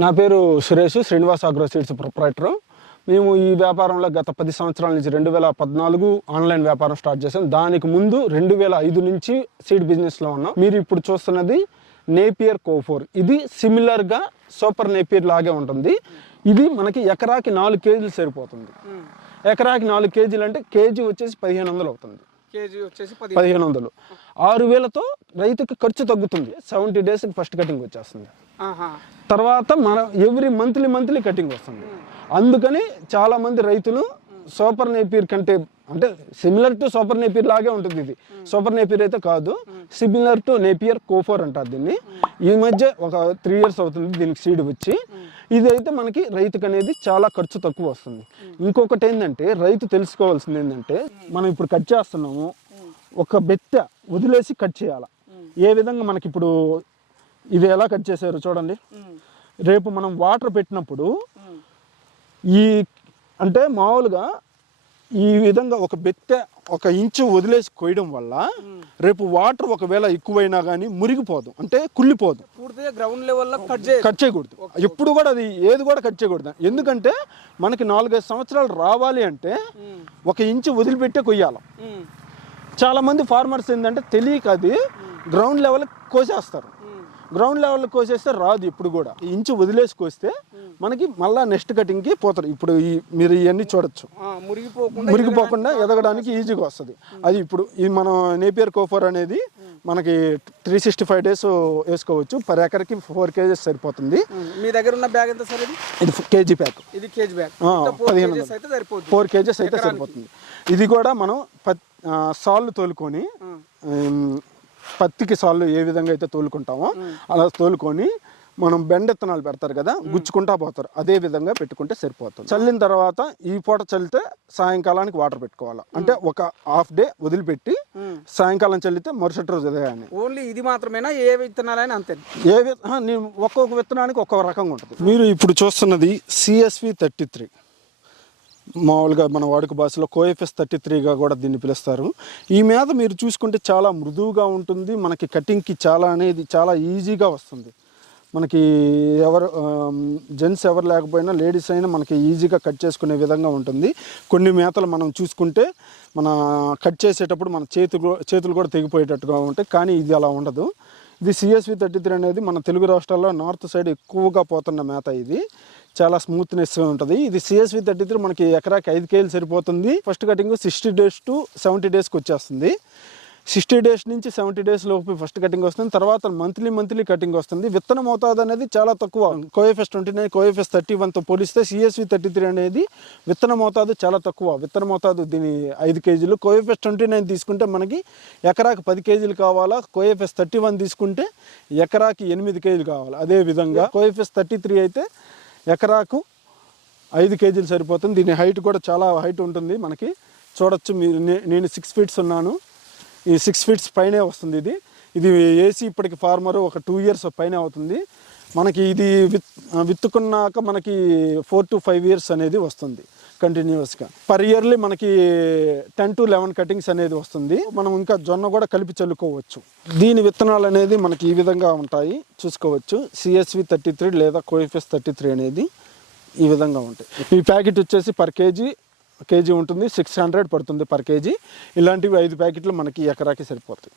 నా పేరు Suresh Srinivas agro seeds proprietor మేము ఈ వ్యాపారంలో గత పది సంవత్సరాల నుంచి రెండు వేల పద్నాలుగు ఆన్లైన్ వ్యాపారం స్టార్ట్ చేసాం దానికి ముందు రెండు వేల ఐదు నుంచి సీడ్ బిజినెస్లో ఉన్నాం. మీరు ఇప్పుడు చూస్తున్నది నేపియర్ కోఫోర్ ఇది సిమిలర్గా సూపర్ నేపియర్ లాగే ఉంటుంది. ఇది మనకి ఎకరాకి నాలుగు కేజీలు సరిపోతుంది. ఎకరాకి నాలుగు కేజీలు అంటే కేజీ వచ్చేసి పదిహేను వందలు అవుతుంది. కేజీ వచ్చేసి పది పదిహేను. వందలు ఆరు వేలతో రైతుకి ఖర్చు తగ్గుతుంది. సెవెంటీ డేస్కి ఫస్ట్ కటింగ్ వచ్చేస్తుంది. తర్వాత మన ఎవ్రీ మంత్లీ మంత్లీ కటింగ్ వస్తుంది. అందుకని చాలా మంది రైతులు సూపర్ నేపీర్ కంటే అంటే సిమిలర్ టు సూపర్ నేపీర్ లాగే ఉంటుంది ఇది. సూపర్ నేపీర్ అయితే కాదు. సిమిలర్ టు నేపియర్ కోఫోర్ అంటారు దీన్ని. ఈ మధ్య ఒక త్రీ ఇయర్స్ అవుతుంది దీనికి సీడ్ వచ్చి. ఇది అయితే మనకి రైతుకు అనేది చాలా ఖర్చు తక్కువ వస్తుంది. ఇంకొకటి ఏంటంటే రైతు తెలుసుకోవాల్సింది ఏంటంటే మనం ఇప్పుడు కట్ చేస్తున్నాము ఒక బెత్త వదిలేసి కట్ చేయాలి. ఏ విధంగా మనకి ఇప్పుడు ఇది ఎలా కట్ చేశారు చూడండి. రేపు మనం వాటర్ పెట్టినప్పుడు ఈ అంటే మామూలుగా ఈ విధంగా ఒక బెత్తె ఒక ఇంచు వదిలేసి కొయ్యడం వల్ల రేపు వాటర్ ఒకవేళ ఎక్కువైనా కానీ మురిగిపోదు. అంటే కుళ్ళిపోదు. పూర్తిగా గ్రౌండ్ లెవెల్లో కట్ కట్ చేయకూడదు. ఎప్పుడు కూడా అది ఏది కూడా కట్ చేయకూడదు. ఎందుకంటే మనకి నాలుగైదు సంవత్సరాలు రావాలి అంటే ఒక ఇంచు వదిలిపెట్టే కొయ్యాలి. చాలా మంది ఫార్మర్స్ ఏంటంటే తెలియక అది గ్రౌండ్ లెవెల్ కోసేస్తారు. గ్రౌండ్ లెవెల్ కోసేస్తే రాదు ఇప్పుడు కూడా. ఇంచు వదిలేసి కోస్తే మనకి మళ్ళా నెక్స్ట్ కటింగ్కి పోతారు. ఇప్పుడు ఈ మీరు ఇవన్నీ చూడొచ్చు. మురిగిపోకుండా ఎదగడానికి ఈజీగా వస్తుంది. అది ఇప్పుడు ఈ మనం నేపియర్ కోఫర్ అనేది మనకి త్రీ సిక్స్టీ ఫైవ్ డేస్ వేసుకోవచ్చు. పర్ ఎకర్కి ఫోర్ కేజెస్ సరిపోతుంది. ఉమ్. మీ దగ్గర ఉన్న బ్యాగ్ ఎంత సార్ ఇది? కేజీ ప్యాక్ ఇది కేజీ బ్యాగ్. పదిహేను ఫోర్ కేజెస్ అయితే సరిపోతుంది. ఇది కూడా మనం సాళ్ళు తోలుకొని పత్తికి సాళ్ళు ఏ విధంగా అయితే తోలుకుంటామో అలా తోలుకొని మనం బెండెత్తనాలు పెడతారు కదా గుచ్చుకుంటా పోతారు. అదే విధంగా పెట్టుకుంటే సరిపోతుంది. చల్లిన తర్వాత ఈ పూట చల్లితే సాయంకాలానికి వాటర్ పెట్టుకోవాలి? అంటే ఒక హాఫ్ డే వదిలిపెట్టి సాయంకాలం చల్లితే మరుసటి రోజు ఉదయాన్నే ఓన్లీ ఇది మాత్రమేనా? ఏ విత్తనాలైనా అంతే. ఏ నేను ఒక్కొక్క విత్తనానికి ఒక్కొక్క రకంగా ఉంటుంది. మీరు ఇప్పుడు చూస్తున్నది సిఎస్వి థర్టీ త్రీ. మామూలుగా మన వాడుక భాషలో కోఎఫ్ఎస్ థర్టీ త్రీగా కూడా దీన్ని పిలుస్తారు. ఈ మీద మీరు చూసుకుంటే చాలా మృదువుగా ఉంటుంది. మనకి కటింగ్కి చాలా అనేది చాలా ఈజీగా వస్తుంది. మనకి ఎవరు జెంట్స్ ఎవరు లేకపోయినా లేడీస్ అయినా మనకి ఈజీగా కట్ చేసుకునే విధంగా ఉంటుంది. కొన్ని మేతలు మనం చూసుకుంటే మన కట్ చేసేటప్పుడు మన చేతులు చేతులు కూడా తెగిపోయేటట్టుగా ఉంటాయి. కానీ ఇది అలా ఉండదు. ఇది సిఎస్వి థర్టీ త్రీ అనేది మన తెలుగు రాష్ట్రాల్లో నార్త్ సైడ్ ఎక్కువగా పోతున్న మేత ఇది. చాలా స్మూత్నెస్ ఉంటుంది. ఇది సిఎస్వి థర్టీ త్రీ మనకి ఎకరాకి ఐదు కేజీలు సరిపోతుంది. First cutting sixty days to seventy డేస్కి వచ్చేస్తుంది. సిక్స్టీ డేస్ నుంచి సెవెంటీ డేస్ లోపు ఫస్ట్ కటింగ్ వస్తుంది. తర్వాత మంత్లీ మంత్లీ కటింగ్ వస్తుంది. విత్తన మోతాదు అనేది చాలా తక్కువ. COFS twenty nine COFS thirty వన్తో పోలిస్తే సిఎస్వి థర్టీ త్రీ అనేది విత్తన మోతాదు చాలా తక్కువ. విత్తన మోతాదు దీని ఐదు కేజీలు. కోఎఫ్ఎస్ ట్వంటీ నైన్ తీసుకుంటే మనకి ఎకరాకి పది కేజీలు కావాలా? కోఎఫ్ఎస్ థర్టీ వన్ తీసుకుంటే ఎకరాకి ఎనిమిది కేజీలు కావాలి? అదే విధంగా కోఎఫ్ఎస్ థర్టీ త్రీ అయితే ఎకరాకు ఐదు కేజీలు సరిపోతుంది. దీని హైట్ కూడా చాలా హైట్ ఉంటుంది మనకి. చూడొచ్చు మీరు. నే- నేను సిక్స్ ఫీట్స్ ఉన్నాను. ఈ సిక్స్ ఫీట్స్ పైనే వస్తుంది ఇది. ఇది ఏసీ ఇప్పటికి ఫార్మర్ ఒక టూ ఇయర్స్ పైన అవుతుంది. మనకి ఇది విత్ విత్తుకున్నాక మనకి ఫోర్ టు ఫైవ్ ఇయర్స్ అనేది వస్తుంది. కంటిన్యూస్గా పర్ ఇయర్లీ మనకి టెన్ టు లెవెన్ కటింగ్స్ అనేది వస్తుంది. మనం ఇంకా జొన్న కూడా కలిపి చల్లుకోవచ్చు. దీని విత్తనాలు అనేది మనకి ఈ విధంగా ఉంటాయి. చూసుకోవచ్చు. సిఎస్వి థర్టీ త్రీ లేదా కోఎఫ్ఎస్ థర్టీ త్రీ అనేది ఈ విధంగా ఉంటాయి. ఈ ప్యాకెట్ వచ్చేసి పర్ కేజీ కేజీ ఉంటుంది. సిక్స్ హండ్రెడ్ పడుతుంది పర్ కేజీ ఇలాంటివి ఐదు ప్యాకెట్లు మనకి ఎకరాకి సరిపోతాయి.